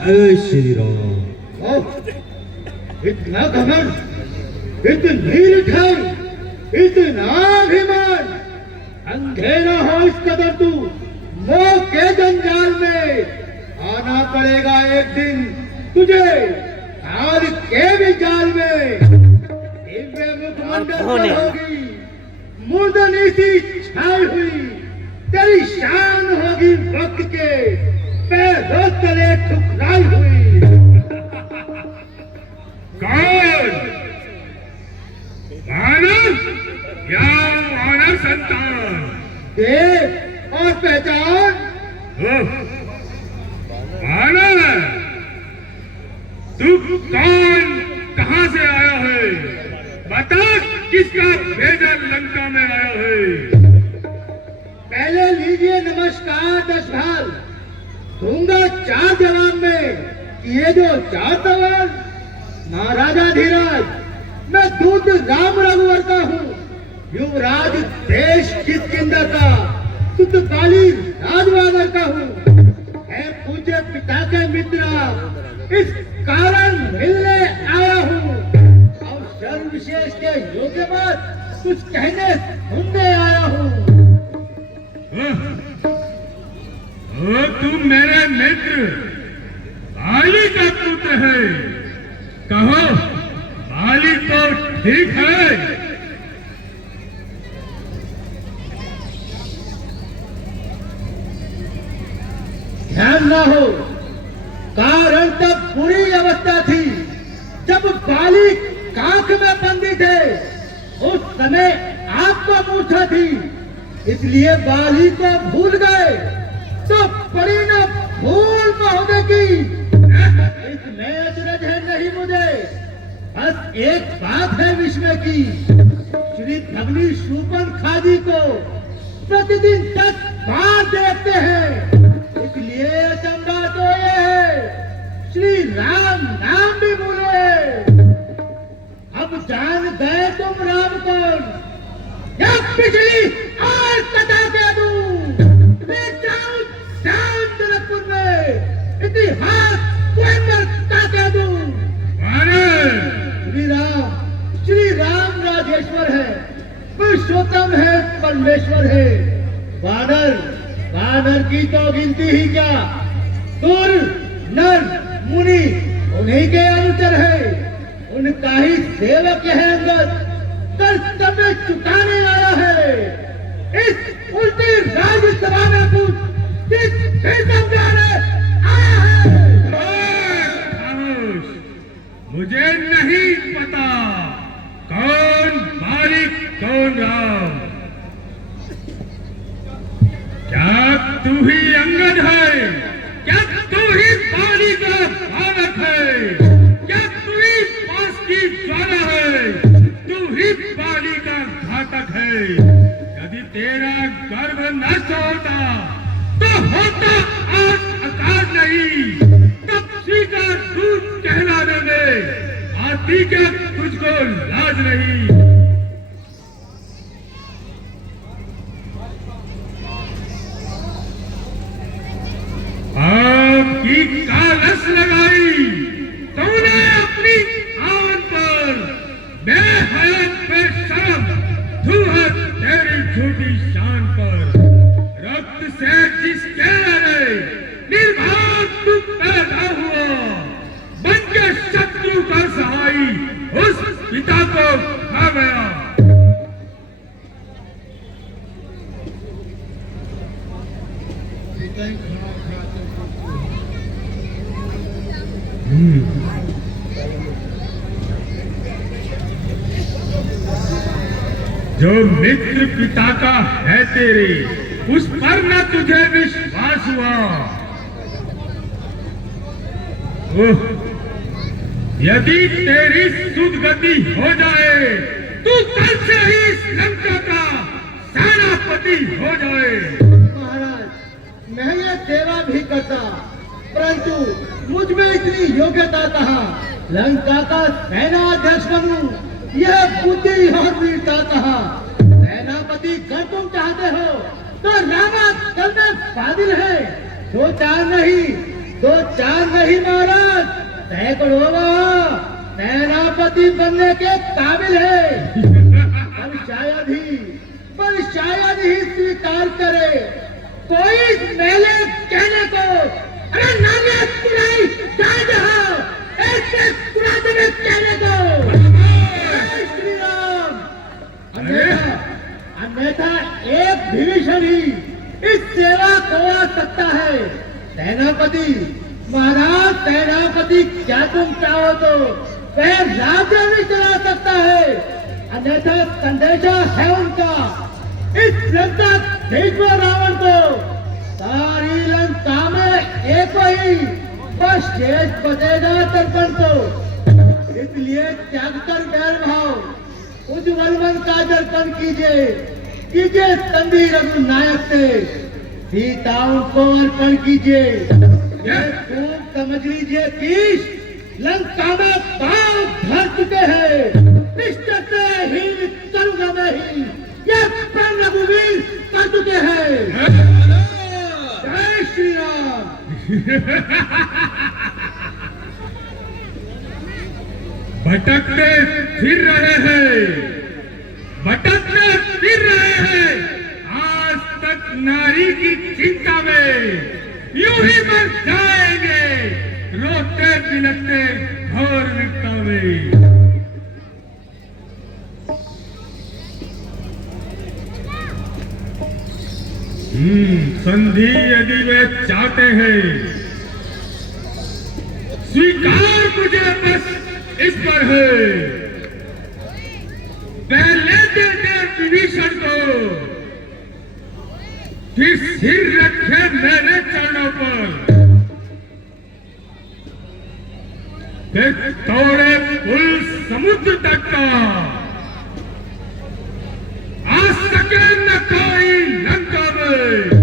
जय श्री राम। इतना घमंड, इतनी रिठाई, इतना अभिमान, अंधेरा हो इस कदर तू मोह के जंजाल में आना पड़ेगा एक दिन तुझे हार के भी जाल में। दिव्य मुखमंडल पर होगी मुर्दनी सी छाई हुई, तेरी शान होगी वक्त के पैरों तले ठुकराई हुई। कौन? वानर या वानर संतान? देख और पहचान। वानर, तू कौन, कहां से आया है? बता, किसका भेजा लंका में आया है? पहले लीजिए नमस्कार दस भाल, दूंगा 4 जवाब में, ये जो 4 सवाल। महाराजा धीराज, मैं दूत राम रघुवर का हूँ, युवराज देश किष्किंधा का, सुतपाली राजवानर का हूँ। है पूज्य पिता के मित्र, इस कारण मिलने आया हूँ। अवसर विशेष के योग्य बात कुछ कहने सुनने आया हूँ। तू मेरे मित्र बाली का पुत्र है, कहो बाली तो ठीक है? ध्यान ना हो, कारण तब बुरी अवस्था थी जब बाली कांख में बंदी थे, उस समय आपको मूर्छा थी, इसलिए बाली को भूल गए, तो पड़ी न भूल महोदय की। इसमें अचरज है नहीं मुझे, बस एक बात है विस्मय की, श्री भगनी शूपन खाजी को प्रतिदिन 10 बार देखते हैं, इसलिए अचंभा तो ये है, श्री राम नाम भी भूले। अब जान गए तुम राम कौन, या पिछली और कथा कह दूं, ले जाऊं जनकपुर में इतिहास का कह दूं। श्री राम राजेश्वर है, पुरुषोत्तम है, परमेश्वर है। वानर, वानर की तो गिनती ही क्या, सुर नर मुनि उन्हीं के अनुचर है, उनका ही सेवक है अंगद, कर्तव्य चुकाने आया है। इस उल्टी राज्यसभा में कुछ समझाने आया है। मुझे नहीं पता कौन बाली कौन राम। क्या तू ही अंगद है? क्या तू ही बाली का बालक है? क्या तू ही पास की ज्वाला है? तू ही बाली का घातक है? यदि तेरा गर्भ नष्ट होता तो होता आज आकाश नहीं, तब सीता दूध कहलाने में आती क्या तुझको लाज नहीं? आपकी कालस लगाई तूने अपनी आवन पर, बेहयात पे शर्म, धू है तेरी झूठी शान पर। रक्त से जिसके रे निर्भाग तू पैदा हुआ, बन के शत्रु का सहाई उस पिता को खा गया। जो मित्र पिता का है तेरे, उस पर न तुझे विश्वास हुआ। यदि तेरी सुदगति हो जाए तू कल से ही इस लंका का सेनापति हो जाए। महाराज, मैं ये सेवा भी करता, परंतु मुझ में इतनी योग्यता कहाँ, लंका का सेनाध्यक्ष बनूं, यह बुद्धि और वीरता कहाँ। सेनापति कर तुम चाहते हो तो रामा कल में फादिल है, दो चार नहीं दो चार नहीं महाराज, सैकड़ों सेनापति बनने के काबिल है। पर शायद ही स्वीकार करे कोई मेले कहने को। अरे नामे तुराई जाए जहां ऐसे तुराते में कहने को। जय श्री राम। अन्यथा एक भीषण ही इस सेवा को आ सकता है। सेनापति महाराज, सेनापति क्या तुम चाहो तो वह राज्य भी चला सकता है, अन्यथा संदेशा है उनका इस लंका भेजवा रावण को। सारी लंका में एक ही बस शेष बचेगा दर्पण को। इसलिए त्याग कर गैर भाव उज्ज्वल मन का दर्पण कीजिए संधि रघुनायक से सीताओं को अर्पण कीजिए। खूब समझ लीजिए कीश, लंका में पांव धर चुके हैं। निष्ठा से ही करूंगा मैं ही ये प्रण रघुवीर कर चुके हैं। जय श्री राम। भटकते फिर रहे हैं, भटकते फिर रहे हैं। आज तक नारी की चिंता में यूं ही मर जाएंगे, रोते बिलखते घोर विपदा में। संधि यदि वे चाहते हैं, स्वीकार मुझे बस इस पर है। पहले देते विभीषण को, फिर सिर रखे मेरे चरणों पर, फिर तोड़े पुल समुद्र तक का। आ सके न कोई लंका में।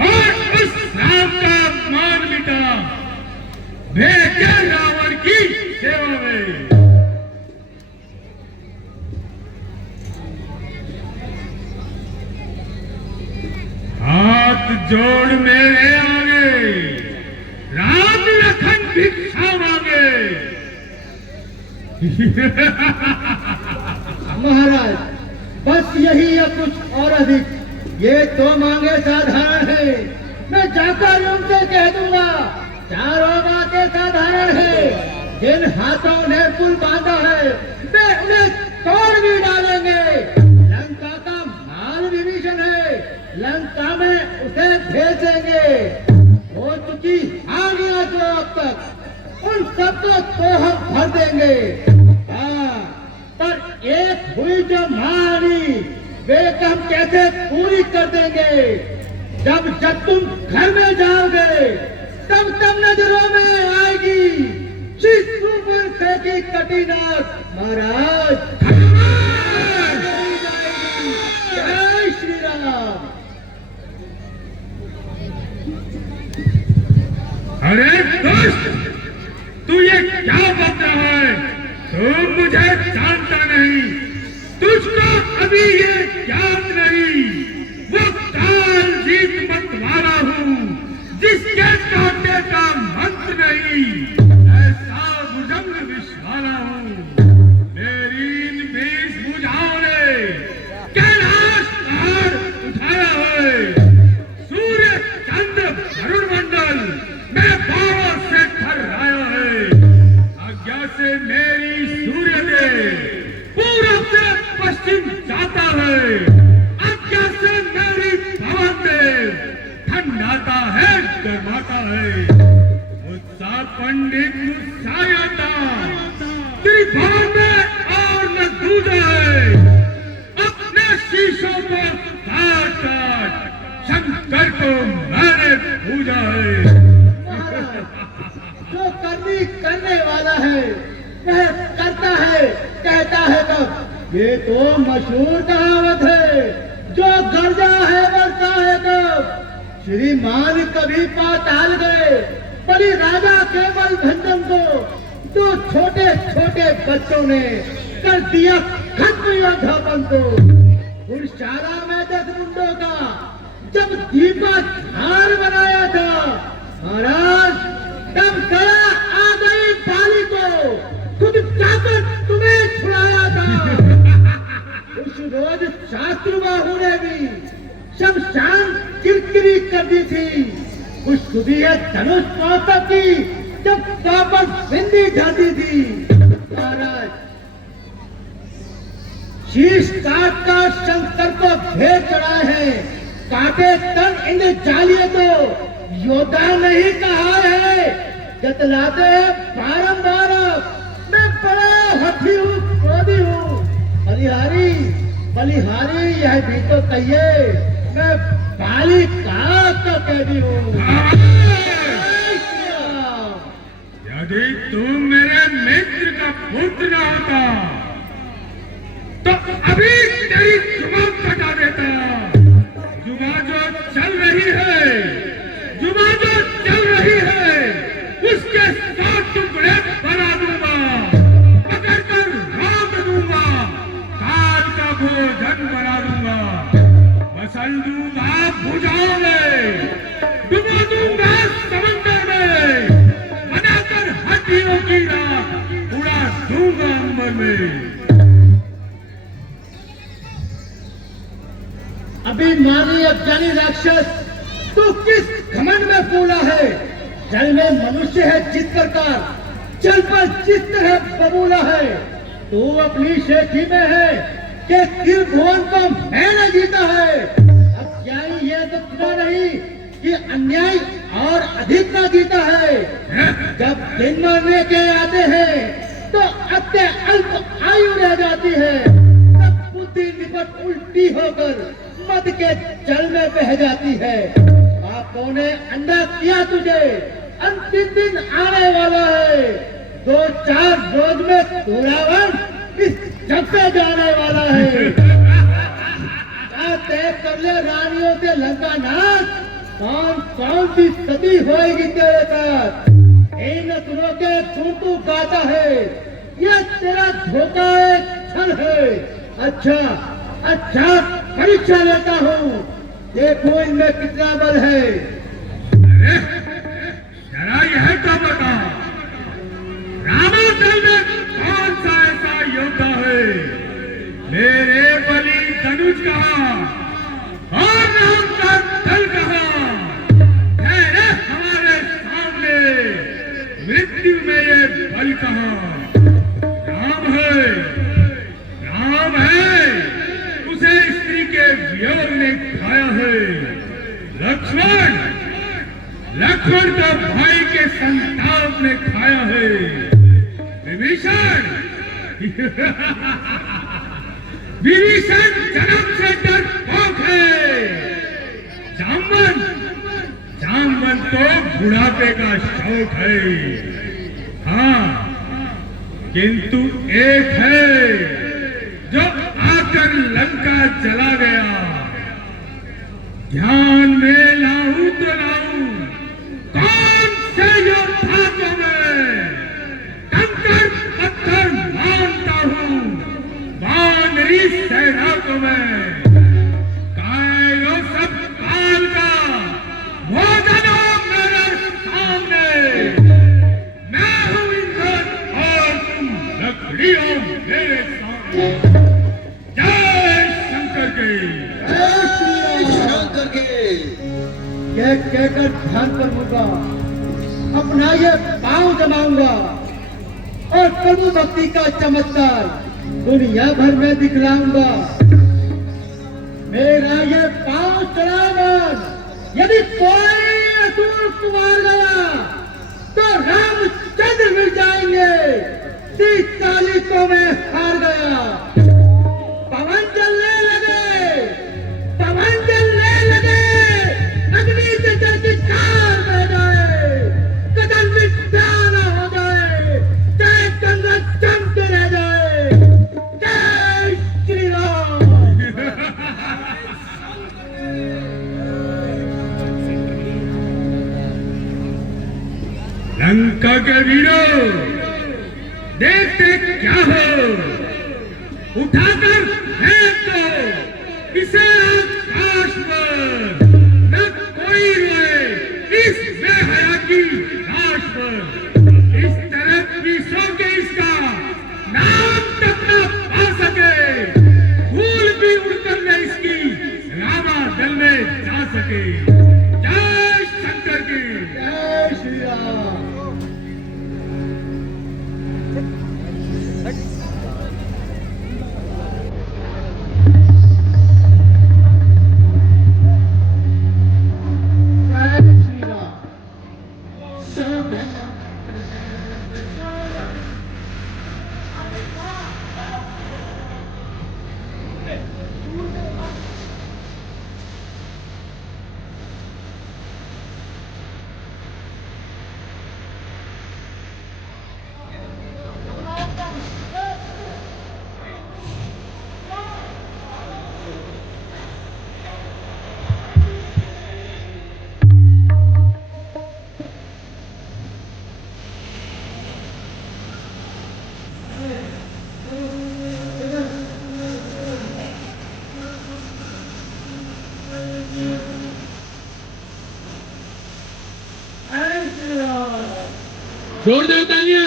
और उस राम का मान मिटा भेजे रावण की सेवा में। हाथ जोड़ मेरे आगे राम लखन भिक्षा मांगे। महाराज बस यही या कुछ और अधिक, ये तो मांगे साधारण है। मैं जाकर उनसे कह दूंगा चारों बातें साधारण है। जिन हाथों ने पुल बांधा है वे उन्हें तोड़ भी डालेंगे। लंका का माल विभीषण है, लंका में उसे भेजेंगे। हो चुकी हानियां जो अब तक उन सबको तो हम भर देंगे। हाँ, पर एक हुई जो महानी वे हम कैसे पूरी कर देंगे। जब तुम घर में जाओगे तब नजरों में आएगी शिशु पर फेंकी कटी नाक। महाराज जय श्री राम। अरे दोस्त, तू ये क्या बता रहा है? तू मुझे जानता नहीं, तुझको अभी ये याद नहीं। वो काल जीत मत वाला हूँ जिसके टोटे का मंत्र नहीं। ऐसा भुजंग विष वाला हूँ। मेरी इन 20 भुजाओं ने कैलाश पहाड़ उठाया है। सूर्य चंद्र वरुण मंडल मेरे पांवों से थर्राया है। आज्ञा से मेरी सूर्य देव पूरब से पश्चिम जाता है। आज्ञा से मेरी पवन देव ठंडाता है, गर्माता है। उत्साह पंडित मुस्सायाता त्रिभुवन में और न दूजा है। अपने शीशों को काट काट शंकर को मैंने पूजा है। जो करने वाला है वह करता है, कहता है कब। ये तो मशहूर कहावत है, जो गर्जा है वर्षा है कब। श्रीमान कभी पाताल गए बलि राजा केवल भंजन को। जो छोटे छोटे बच्चों ने कर दिया खत्म योद्धापन को। गुरशाला में 10 मुंडों का जब दीपाधार बनाया था। महाराज, तब दया आ गई बाली को, खुद जाकर तुम्हें छुड़ाया था। उस रोज शास्त्रबाहु ने भी शमशान किरकिरी कर दी थी। उस सुबह धनुष महोत्सव की जब कापर बिंदी जाती थी। महाराज, शीश काट काट शंकर को भेद चढ़ाए हैं, काटे तन इंद्र जालिए तो योद्धा नहीं कहा है, जतलाते हैं बारंबार। मैं बड़ा हठी हूँ, क्रोधी हूँ। बलिहारी बलिहारी यह भी तो कहिए, मैं बाली का तो कैदी हूँ। यदि तुम मेरे मित्र का पुत्र न होता तो अभी तेरी जुबान कटा देता। जुबान जो चल रही है, जुबान जो चल रही है, उसके 7 टुकड़े बना दूंगा, पकड़कर रौंद दूंगा, काल का भोजन बना दूंगा, मसल दूंगा भुजाओं में, डुबो दूंगा समंदर में, बनाकर हड्डियों की राख उड़ा दूंगा अंबर में। अभी मानी अज्ञानी राक्षस, तू किस घमंड में फूला है? जल में मनुष्य है जित प्रकार, जल पर जिस तरह बबूला है। तू अपनी शेखी में है कि त्रिभुवन को मैंने जीता है। अज्ञानी ये तो सुना नहीं कि अन्याय और अधिक ना जीता है। जब दिन मरने के आते हैं तो अत्य अल्प आयु रह जाती है, तब बुद्धि निपट उल्टी होकर मद के जल में बह जाती है। पापों ने अंडा किया तुझे, अंतिम दिन आने वाला है। 2-4 रोज में तू रावण इस जग से जाने वाला है। तय कर ले रानियों से लंका नाश, कौन सी सती होएगी तेरे साथ। इन सुनो के तू गाता है, ये तेरा धोखा एक छल है। अच्छा परीक्षा लेता हूँ, देखो इनमें कितना बल है। अरे जरा यह तो बता, रामादल में कौन सा ऐसा योद्धा है? मेरे बलि धनुष कहाँ और राम का दल कहाँ? है हमारे सामने, मृत्यु में ये बल कहाँ? राम है, उसे स्त्री के वियोग ने खाया है। लक्ष्मण तो भाई के संताप ने खाया है। विभीषण जन्म से डरपोक है। जामवन तो बुढ़ापे का शौक है। हाँ, किंतु एक है जो आकर लंका चला गया। ध्यान में लाऊं तो लाऊं, कौन से योद्धा को मैं कंकड़ पत्थर मानता हूँ, वानरी सेना को मैं। कायो सब काल का भोजन हो मेरे सामने। मैं हूँ इंद्र और तुम लकड़ी हो मेरे सामने। जय शंकर के। कहकर ध्यान पर मुझा अपना ये पांव जमाऊंगा और प्रभु भक्ति का चमत्कार दुनिया भर में दिखलाऊंगा। मेरा ये पांव चढ़ावन यदि कोई असुर कुमार गया तो रामचंद्र मिल जाएंगे। 30 को मैं हार गया। पवन चलने लगे, पवन चलने लगे, अग्नि से जैसी कार बह जाए, कदम मिट्टा न हो जाए, जय गंगा चमके रह जाए। जय श्री राम। लंका के वीरों, देखते क्या हो, उठाकर फेंक दो इसे आकाश पर। मैं की, जय शंकर की। जय श्री राम। जय श्री राम। जोड़ दो तालियां।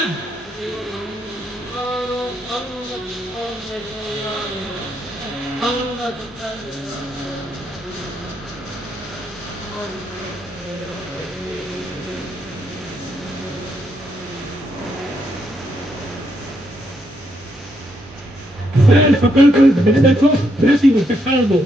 पकड़ कर देखो, रहती हो चक्कर दो।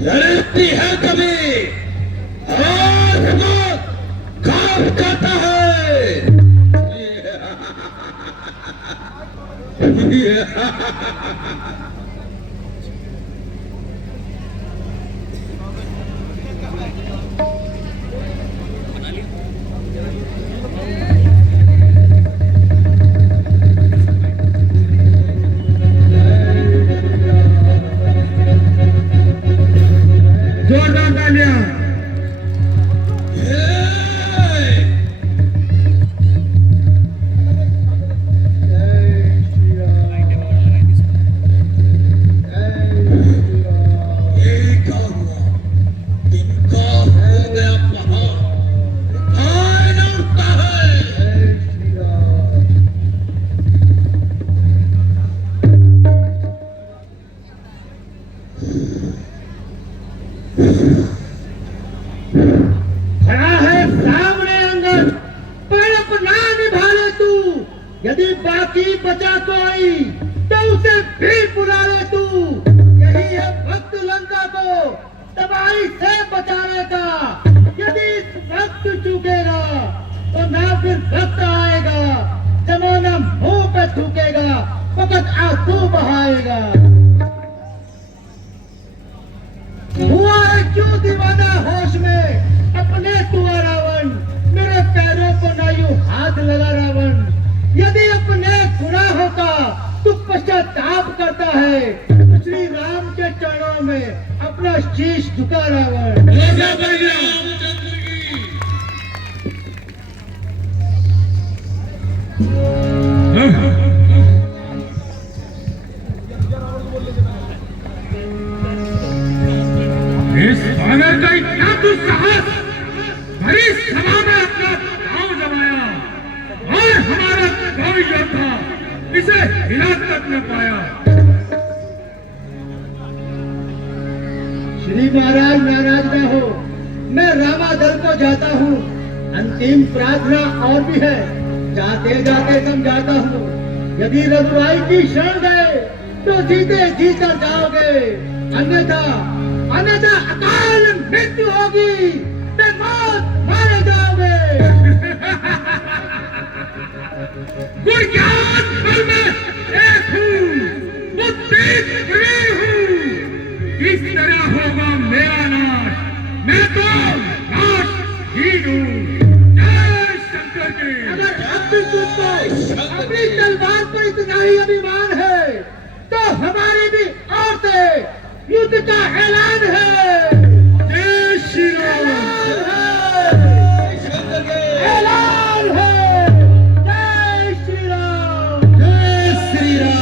लड़ती है कभी काम करता है। जोरदार तालियां। खड़ा है सामने अंगद, पर अपना निभा ले तू। यदि बाकी बचा कोई तो उसे भी बुला ले तू। यही है भक्त लंका को तबाही से बचाने का। यदि इस वक्त चूकेगा तो ना फिर वक्त आएगा, जमाना मुंह पे थूकेगा, फकत आंसू बहाएगा। हुआ है क्यों दीवाना होश में अपने तू रावण, मेरे पैरों को ना यूं हाथ लगा रावण। यदि अपने गुनाहों का तू पश्चाताप करता है तो श्री राम के चरणों में अपना शीश झुका रावण। उसे हिला तक न पाया। श्री महाराज नाराज न हो, मैं रामादल को जाता हूँ। अंतिम प्रार्थना और भी है, जाते जाते समझाता हूँ। यदि रघुराई की शरण गए तो जीते जी कर जाओगे, अन्यथा अन्यथा अकाल मृत्यु होगी, बेमौत मारे जाओगे। गुरजात बल में एक हूँ, बुद्धि फ्री हूँ। किस तरह होगा मेरा नाश, मैं तो नाश ही हूँ। जय शंकर की। अगर अब भी तुमको अपनी तलवार पर इतना ही अभिमान है तो हमारी भी और से युद्ध का ऐलान है।